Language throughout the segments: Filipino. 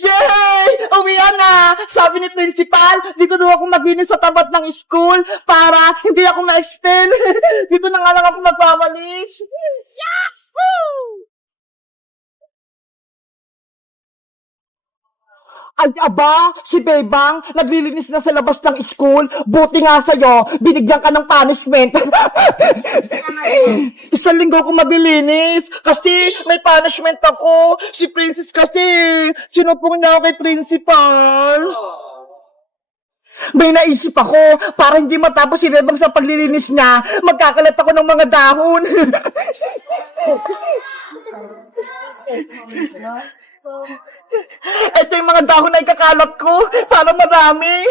Yay! Uwian na! Sabi ni principal, dito daw ako maglinis sa tapat ng school para hindi ako ma-expel. Dito na nga lang ako magwawalis. Yahoo! Ay, aba, si Bebang, naglilinis na sa labas ng school. Buti nga sa'yo, binigyan ka ng punishment. Isang linggo ko maglilinis kasi may punishment ako. Si Princess kasi, sinupong niya ako kay principal. May naisip ako, para hindi matapos si Bebang sa paglilinis niya, magkakalat ako ng mga dahon. Ito yung mga dahon na ikakalat ko, para marami.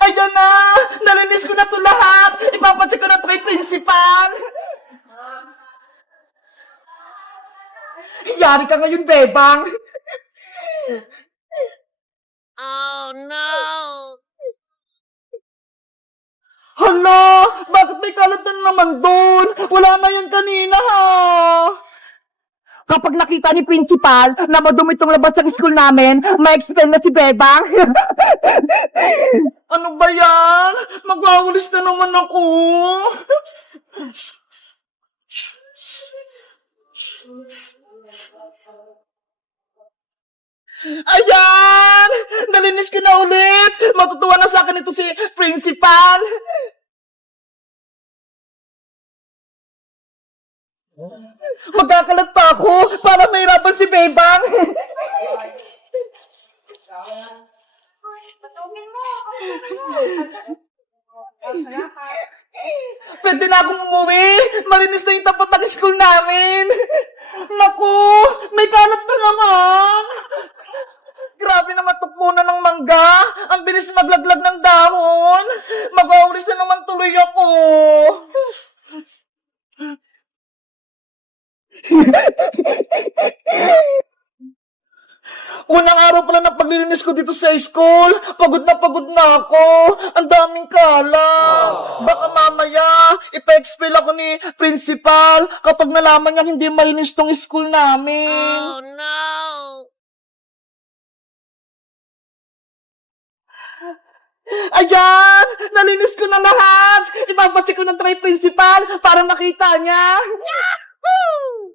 Ayan na! Nalinis ko na ito lahat! Ipapacheck ko na ito kay principal! Yari ka ngayon, Bebang! Oh no! Hala! Bakit may kalat na naman doon? Wala na yan kanina, ha? Kapag nakita ni principal na madumi itong labas ng school namin, ma-expel na si Bebang. Ano ba yan? Magwawalis na naman ako. Ayan! Nalinis ko na ulit! Matutuwa na sa akin ito si principal! Magkakalat pa ako para mahirapan si Bebang! Pwede na akong umuwi! Marinis na yung tapat ng school namin! Naku! May kalat na naman! Grabe naman tukpunan ng mangga! Ang bilis maglaglag ng dahon! Mag-aulis na naman tuloy ako! Unang araw pala ng paglilinis ko dito sa school, pagod na ako. Ang daming kalat. Baka mamaya, ipa-expel ako ni principal kapag nalaman niya hindi malinis tong school namin. Oh no! Ayan! Nalinis ko na lahat! Ipapacheck ko na ito kay principal para makita niya. Yahoo!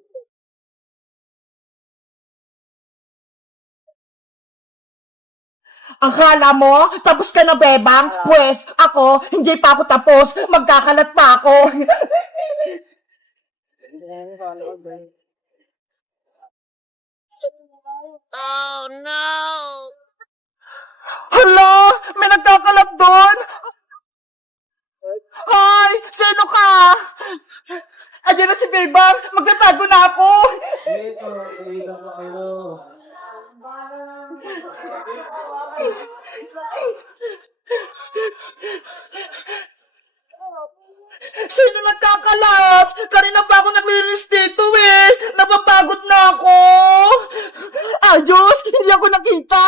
Akala mo, tapos ka na, Bebang? Pwes, ako, hindi pa ako tapos. Magkakalat pa ako. Oh no! Hala! May nagkakalat doon! Hoy! Sino ka? Ayan na si Bebang! Magtatago na ako! Sino nagkakalat? Kanina pa ako naglilinis dito eh! Napapagod na ako! Ayos! Hindi ako nakita!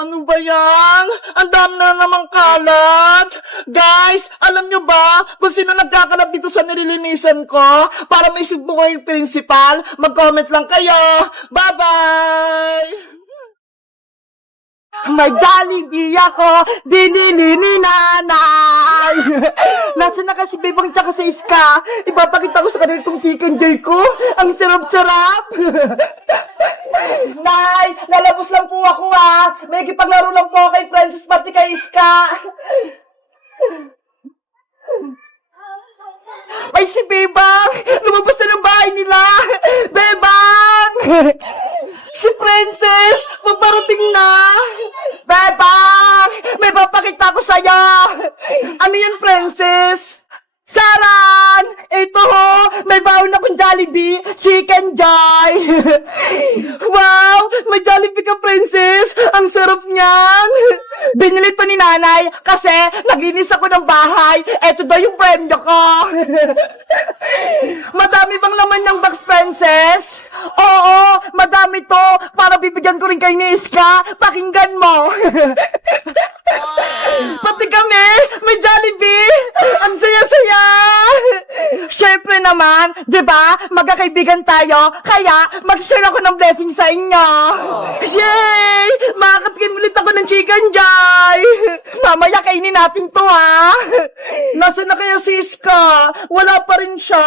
Ano ba yan? Ang dami na namang kalat! Guys, alam nyo ba kung sino nagkakalat dito sa nililinisan ko? Para may subo ko yung principal, mag-comment lang kayo! Bye-bye! May Jollibee ako, binili ni nanay. Nasaan na kasi Bebang tsaka sa Iska? Ipapakita ko sa kanila itong chicken joy ko. Ang sarap-sarap. Nay, lalabos lang po ako ha. May kipaglaro lang po kay Princess pati kay Iska. Ay, si Bebang! Lumabas na ng bahay nila! Bebang! Si Princess! Magparating na! Bebang! May papakita ko sa'yo! Ano yan, Princess? Saran! Ito ho! May baon akong Jollibee! Chicken Joy! Wow! May Jollibee ka, Princess! Ang sarap niyan! Binili to ni nanay kasi naglinis ako ng bahay. Ito daw yung premyo ko. Madami bang laman ng box, Princess? Oo, madami to. Para bibigyan ko rin kay ni Iska. Pakinggan mo. naman, di ba? Magkakaibigan tayo, kaya mag-share ako ng blessing sa inyo. Yay! Makakatikim ulit ako ng chicken joy. Mamaya kainin natin to, ha? Nasaan na kaya si Iska? Wala pa rin siya.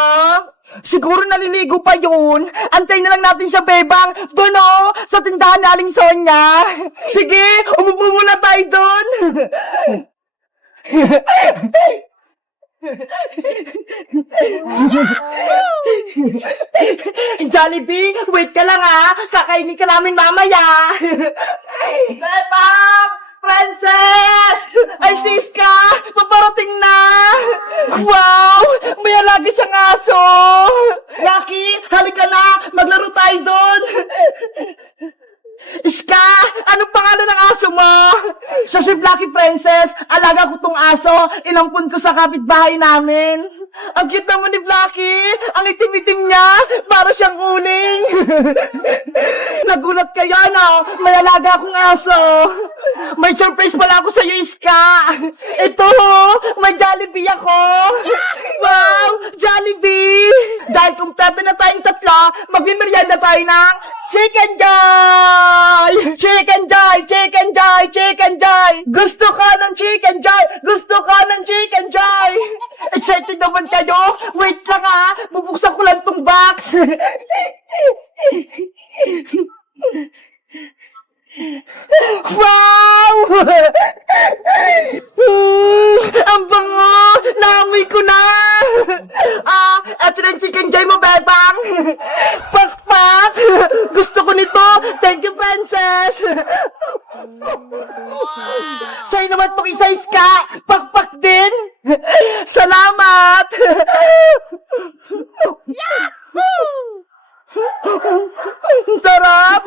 Siguro naliligo pa yun. Antayin na lang natin siya, Bebang. Doon, oh, sa tindahan na Aling Sonya. Sige, umupo muna tayo doon. Jollibee, wait ka lang, ha. Kakainin ka namin mamaya. Bebang! Princess! Ay, Siska! Paparating na! Wow! May alaga siyang aso! Lucky, halika na! Maglaro tayo doon! Iska! Anong pangalan ng aso mo? Siya si Blacky, Princess. Alaga ko tong aso. Inampun ko sa kapitbahay namin. Ang cute naman ni Blacky. Ang itim-itim niya. Para siyang uling. Nagulat kayo, no? May alaga akong aso. May surprise pala ako sa'yo, Iska. Ito, may Jollibee ako. Wow! Jollibee! Dahil kumpleto na tayong tatlo, magmimerienda tayo ng Chicken Joy! Chicken Joy! Chicken Joy! Chicken Joy! Gusto ka ng Chicken Joy! Gusto ka ng Chicken Joy! Excited naman kayo? Wait lang, ha! Bubuksan ko lang tong box! Wow! Ang bango! Naamoy ko na! Eto na yung Chicken Joy mo, Bebang! Pakpak! Gusto ko nito! Thank you, Princess! Sa'yo naman itong isa, Iska! Pakpak din! Salamat! Sarap!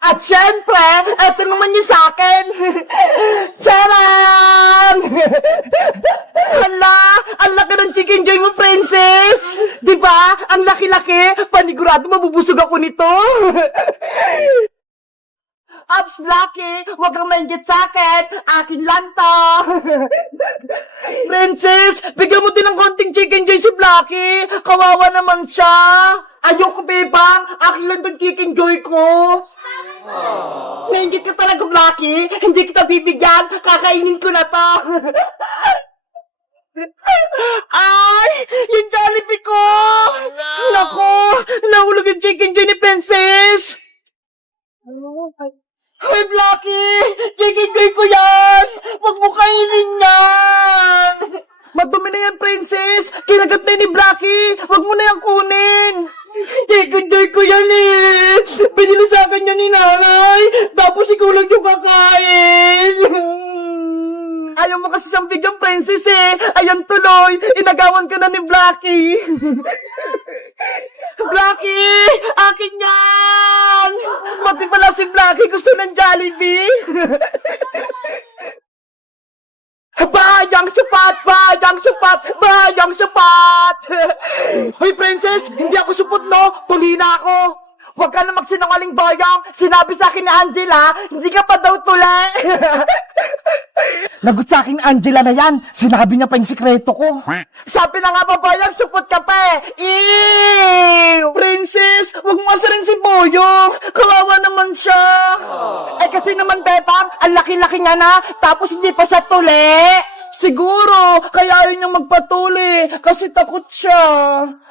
At syempre, eto naman yung sa'kin! Charan! Hala! Ang laki ng Chicken Joy mo, Princess! Diba? Ang laki-laki! Panigurado mabubusog ako nito! Ups, Blacky! Huwag kang mainggit sa'kin! Akin lang to! Princess! Bigyan mo din ng konting Chicken Joy si Blacky! Kawawa naman siya! Ayoko, Bebang! Akin lang tong Chicken Joy ko! Nainggit ka talaga, Blacky! Hindi kita bibigyan! Kakainin ko na to! Ay! Yung Jollibee ko! Naku! Nahulog yung Chicken Joy ni Princess! Hoy, Blacky! Chicken Joy ko yan! Huwag mo kainin yan! Madumi na yan, Princess! Kinagat na ni Blacky! Huwag mo na yan kunin! Chicken Joy ko yan eh! Binili sa akin yan ni nanay! Tapos ikaw lang yung kakain! Ayaw mo kasi siyang bigyan, Princess eh! Ayan tuloy! Inagawan ka na ni Blacky! Blacky! Akin yan! Mati pala si Blacky gusto ng Jollibee! Bayang sapat! Bayang sapat! Bayang sapat! Hoy, Princess! Hindi ako supot, no? Tuli na ako! Huwag ka na magsinungaling, Bayang! Sinabi sa akin ni Angela, hindi ka pa daw tuli! Lagot sa akin, Angela na yan! Sinabi niya pa yung sikreto ko! Sabi na nga ba, Bayang, supot ka pa eh! Ew! Princess! Huwag mo asarin si Boyong! Kawawa naman siya! Eh kasi naman, Bebang, ang laki-laki nga na, tapos hindi pa siya tuli! Siguro, kaya ayaw niyang magpatuli kasi takot siya.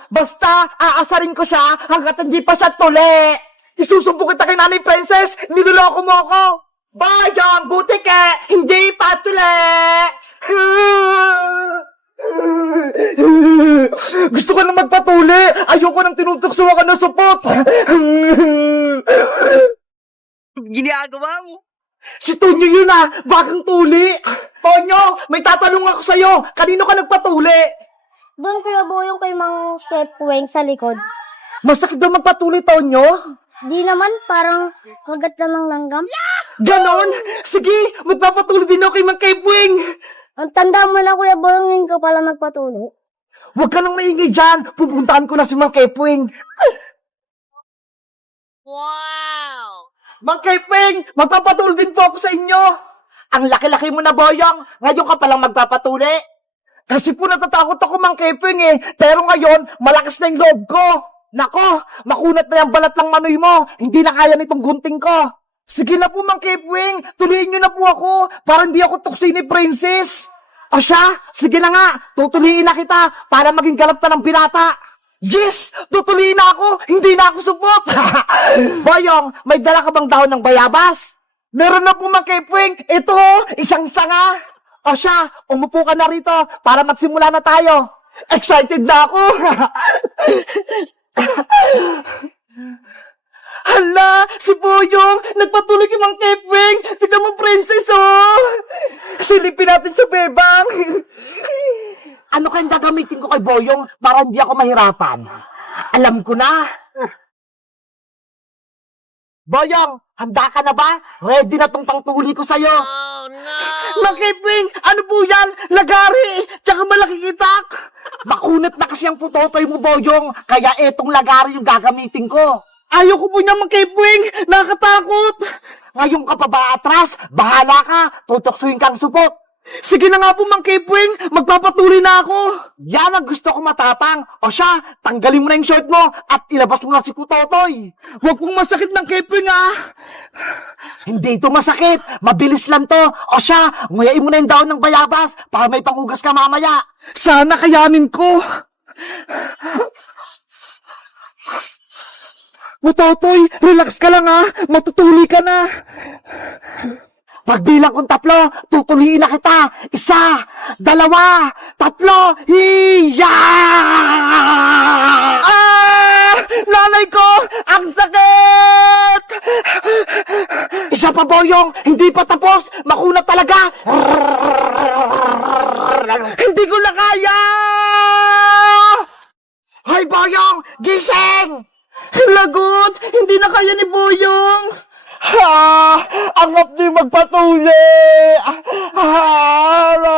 Basta, aasarin ko siya hanggat hindi pa siya tuli. Isusumpo kita kay Nanay Princess, niloloko mo ako. Bayang, buti ka, hindi pa tuli. Gusto ko na magpatuli. Ayoko nang tinutuksuhan ka ng supot. Ginagawa mo? Si Tonyo yun ah! Bakang tuli! Tonyo, may tatanong ako sa'yo! Kanino ka nagpatuli? Doon Kuya Boyong kay Mang Chef Weng sa likod. Masakit daw magpatuli, Tonyo? Di naman, parang kagat lang ng langgam. Ganon! Sige, magpapatuli din ako kay Mang Kepwing! Ang tanda mo na Kuya Boyong, ngayon ka pala nagpatuloy. Huwag ka nang maingay dyan! Pupuntahan ko na si Mang Kepwing! Wow! Mang Kepwing! Magpapatuli din po ako sa inyo! Ang laki-laki mo na, Boyong! Ngayon ka palang magpapatuli! Kasi po natatakot ako, Mang Kepeng eh. Pero ngayon, malakas na yung loob ko. Nako, makunat na yung balat ng manoy mo. Hindi na kaya nitong gunting ko. Sige na po, Mang Kepeng. Tuliin nyo na po ako. Para hindi ako tuksin ni Princess. O siya, sige na nga. Tutuliin na kita para maging galap na ng binata. Yes! Tutuliin na ako. Hindi na ako supot. Boyong, may dala ka bang dahon ng bayabas? Meron na po, Mang Kepeng. Ito, isang sanga. O siya, umupo ka na rito para magsimula na tayo. Excited na ako. Hala, si Boyong, nagpatuloy kay Mang Kepeng. Tignan mo, Princess, oh. Silipin natin sa bebang. Ano kayang gagamitin ko kay Boyong para hindi ako mahirapan? Alam ko na. Boyong, handa ka na ba? Ready na tong pangtuli ko sa'yo. Oh, no! Mang Kepeng, ano po yan? Lagari, tsaka malaking itak. Makunat na kasi ang putotoy mo, Boyong, kaya etong lagari yung gagamitin ko. Ayoko po niya, Mang Kepeng, nakakatakot. Ngayon ka pa ba atras? Bahala ka, tutoksuin kang supot. Sige na nga po, Mang Kepeng, magpapatuloy na ako. Yan ang gusto ko matapang. O siya, tanggalin mo na yung short mo at ilabas mo na si Putotoy. Huwag pong masakit, Mang Kepeng, ah. Hindi ito masakit. Mabilis lang to. O siya, nguyain mo na yung daon ng bayabas para may panghugas ka mamaya. Sana kayanin ko. Putotoy, relax ka lang, ah. Matutuli ka na. Pagbilang kong 3, tutuliin na kita. 1, 2, 3, hiya! Ah! Nanay ko! Ang sakit! Isa pa, Boyong! Hindi pa tapos! Makunat talaga! Hindi ko na kaya! Hoy, Boyong! Gising! Lagot! Hindi na kaya ni Boyong! Ha! Ang apdi magpatuli! Aray!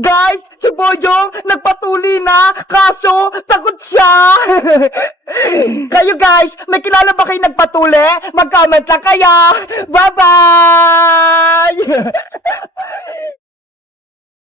Guys, si Boyong nagpatuli na, kaso takot siya! Kayo guys, may kilala ba kayo nagpatuli? Mag-comment lang kaya! Bye-bye!